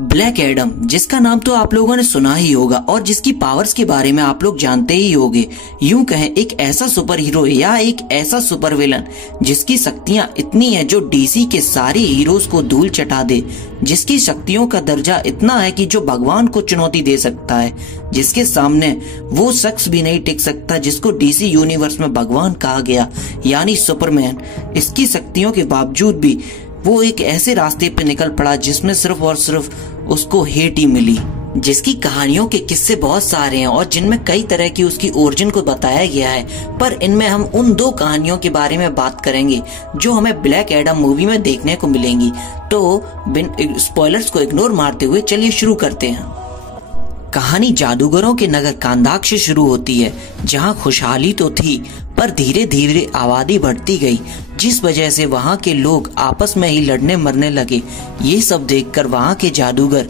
Black Adam, जिसका नाम तो आप लोगों ने सुना ही होगा और जिसकी पावर्स के बारे में आप लोग जानते ही होंगे। यूं कहें एक ऐसा सुपर हीरो या एक ऐसा सुपर विलन जिसकी शक्तियां इतनी है जो डीसी के सारे हीरोज को धूल चटा दे, जिसकी शक्तियों का दर्जा इतना है कि जो भगवान को चुनौती दे सकता है, जिसके सामने वो शख्स भी नहीं टिक सकता जिसको डीसी यूनिवर्स में भगवान कहा गया, यानी सुपरमैन। इसकी शक्तियों के बावजूद भी वो एक ऐसे रास्ते पे निकल पड़ा जिसमें सिर्फ और सिर्फ उसको हेट ही मिली, जिसकी कहानियों के किस्से बहुत सारे हैं और जिनमें कई तरह की उसकी ओरिजिन को बताया गया है। पर इनमें हम उन दो कहानियों के बारे में बात करेंगे जो हमें ब्लैक एडम मूवी में देखने को मिलेंगी। तो बिन स्पॉयलर्स को इग्नोर मारते हुए चलिए शुरू करते हैं। कहानी जादूगरों के नगर कांदाक से शुरू होती है, जहां खुशहाली तो थी पर धीरे धीरे आबादी बढ़ती गई, जिस वजह से वहां के लोग आपस में ही लड़ने मरने लगे। ये सब देखकर वहां के जादूगर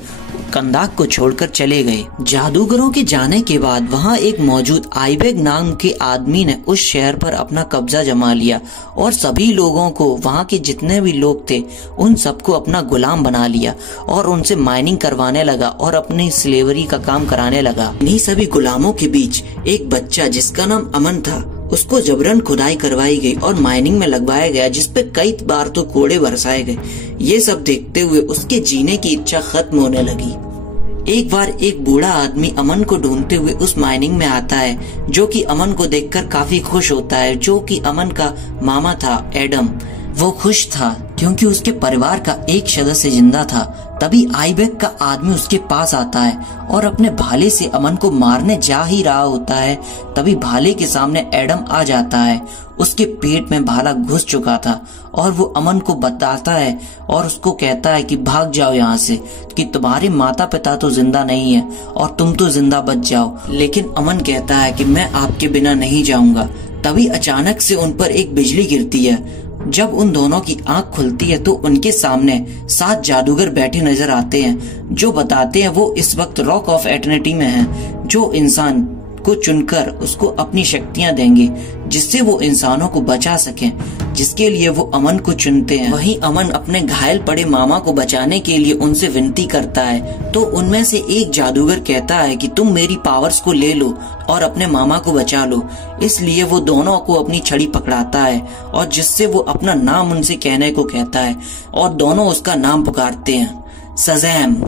कंदाक को छोड़कर चले गए। जादूगरों के जाने के बाद वहां एक मौजूद आइबेग नाम के आदमी ने उस शहर पर अपना कब्जा जमा लिया और सभी लोगों को, वहां के जितने भी लोग थे, उन सबको अपना गुलाम बना लिया और उनसे माइनिंग करवाने लगा और अपनी स्लेवरी का काम कराने लगा। इन्हीं सभी गुलामों के बीच एक बच्चा जिसका नाम अमन था, उसको जबरन खुदाई करवाई गई और माइनिंग में लगवाया गया, जिसपे कई बार तो कोड़े बरसाए गए। ये सब देखते हुए उसके जीने की इच्छा खत्म होने लगी। एक बार एक बूढ़ा आदमी अमन को ढूंढते हुए उस माइनिंग में आता है, जो कि अमन को देखकर काफी खुश होता है, जो कि अमन का मामा था एडम। वो खुश था क्योंकि उसके परिवार का एक सदस्य जिंदा था। तभी आइबेक का आदमी उसके पास आता है और अपने भाले से अमन को मारने जा ही रहा होता है। तभी भाले के सामने एडम आ जाता है। उसके पेट में भाला घुस चुका था और वो अमन को बताता है और उसको कहता है कि भाग जाओ यहाँ से, कि तुम्हारे माता पिता तो जिंदा नहीं है और तुम तो जिंदा बच जाओ। लेकिन अमन कहता है कि मैं आपके बिना नहीं जाऊंगा। तभी अचानक से उन पर एक बिजली गिरती है। जब उन दोनों की आंख खुलती है तो उनके सामने 7 जादूगर बैठे नजर आते हैं, जो बताते हैं वो इस वक्त रॉक ऑफ एटर्निटी में हैं, जो इंसान को चुनकर उसको अपनी शक्तियां देंगे जिससे वो इंसानों को बचा सकें, जिसके लिए वो अमन को चुनते हैं। वहीं अमन अपने घायल पड़े मामा को बचाने के लिए उनसे विनती करता है, तो उनमें से एक जादूगर कहता है कि तुम मेरी पावर्स को ले लो और अपने मामा को बचा लो। इसलिए वो दोनों को अपनी छड़ी पकड़ाता है और जिससे वो अपना नाम उनसे कहने को कहता है और दोनों उसका नाम पुकारते हैं, शज़ैम।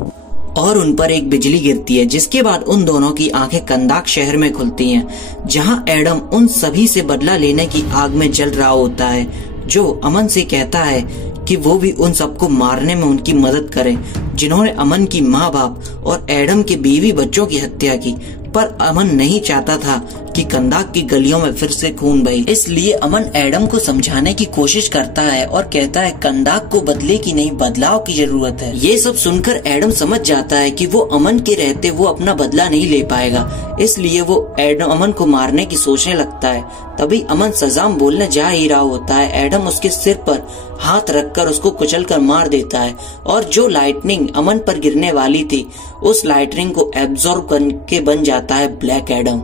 और उन पर एक बिजली गिरती है, जिसके बाद उन दोनों की आंखें कंदाक शहर में खुलती हैं, जहां एडम उन सभी से बदला लेने की आग में जल रहा होता है, जो अमन से कहता है कि वो भी उन सबको मारने में उनकी मदद करे जिन्होंने अमन की माँ बाप और एडम के बीवी बच्चों की हत्या की। पर अमन नहीं चाहता था कि कंदाक की गलियों में फिर से खून बहे। इसलिए अमन एडम को समझाने की कोशिश करता है और कहता है कंदाक को बदले की नहीं बदलाव की जरूरत है। ये सब सुनकर एडम समझ जाता है कि वो अमन के रहते वो अपना बदला नहीं ले पाएगा, इसलिए वो अमन को मारने की सोचने लगता है। तभी अमन शज़ैम बोलने जा ही रहा होता है, एडम उसके सिर पर हाथ रखकर उसको कुचलकर मार देता है और जो लाइटनिंग अमन पर गिरने वाली थी, उस लाइटनिंग को एब्जॉर्ब करके बन जाता है ब्लैक एडम।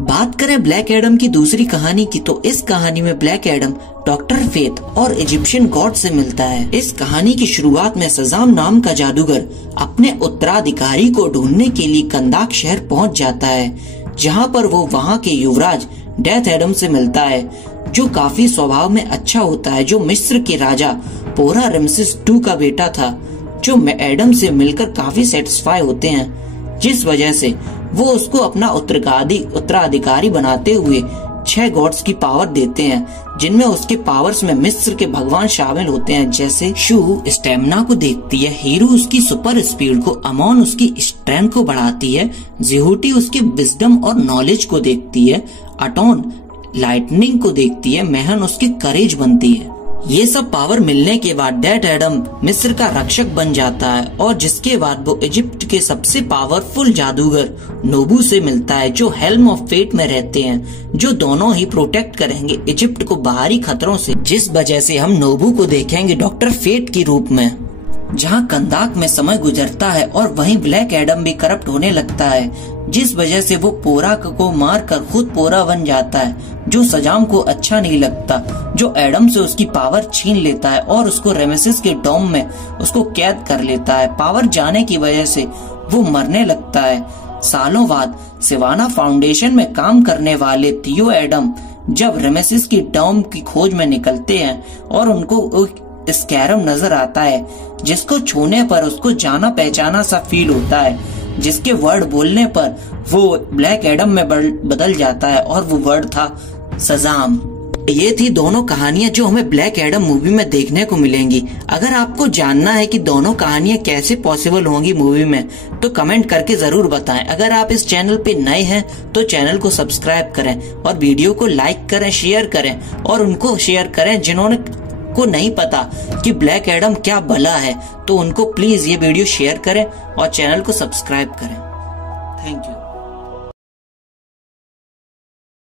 बात करें ब्लैक एडम की दूसरी कहानी की, तो इस कहानी में ब्लैक एडम डॉक्टर फेथ और इजिप्शियन गॉड से मिलता है। इस कहानी की शुरुआत में शज़ैम नाम का जादूगर अपने उत्तराधिकारी को ढूंढने के लिए कंदाक शहर पहुंच जाता है, जहां पर वो वहां के युवराज डेथ एडम से मिलता है, जो काफी स्वभाव में अच्छा होता है, जो मिस्र के राजा पोरा रमसेस II का बेटा था, जो एडम से मिलकर काफी सेटिस्फाई होते हैं, जिस वजह से वो उसको अपना उत्तराधिकारी बनाते हुए 6 गॉड्स की पावर देते हैं, जिनमें उसके पावर्स में मिस्र के भगवान शामिल होते हैं, जैसे शू स्टेमिना को देखती है, हीरू उसकी सुपर स्पीड को, अमोन उसकी स्ट्रेंथ को बढ़ाती है, जेहूटी उसकी विजडम और नॉलेज को देखती है, अटोन लाइटनिंग को देखती है, मेहन उसकी करेज बनती है। ये सब पावर मिलने के बाद डेथ एडम मिस्र का रक्षक बन जाता है और जिसके बाद वो इजिप्ट के सबसे पावरफुल जादूगर नोबू से मिलता है, जो हेल्म ऑफ फेट में रहते हैं, जो दोनों ही प्रोटेक्ट करेंगे इजिप्ट को बाहरी खतरों से, जिस वजह से हम नोबू को देखेंगे डॉक्टर फेट के रूप में। जहां कंदाक में समय गुजरता है और वहीं ब्लैक एडम भी करप्ट होने लगता है, जिस वजह से वो पोरा को मारकर खुद पोरा बन जाता है, जो सजाम को अच्छा नहीं लगता, जो एडम से उसकी पावर छीन लेता है और उसको रेमेसिस के डोम में उसको कैद कर लेता है। पावर जाने की वजह से वो मरने लगता है। सालों बाद सिवाना फाउंडेशन में काम करने वाले थियो एडम जब रेमेसिस की डोम की खोज में निकलते हैं और उनको स्कैरम नजर आता है, जिसको छूने पर उसको जाना पहचाना सा फील होता है, जिसके वर्ड बोलने पर वो ब्लैक एडम में बदल जाता है और वो वर्ड था सजाम। ये थी दोनों कहानियां जो हमें ब्लैक एडम मूवी में देखने को मिलेंगी। अगर आपको जानना है कि दोनों कहानियां कैसे पॉसिबल होंगी मूवी में, तो कमेंट करके जरूर बताएं। अगर आप इस चैनल पे नए हैं तो चैनल को सब्सक्राइब करें और वीडियो को लाइक करें, शेयर करें और उनको शेयर करें जिन्होंने को नहीं पता कि ब्लैक एडम क्या भला है, तो उनको प्लीज ये वीडियो शेयर करें और चैनल को सब्सक्राइब करें। Thank you.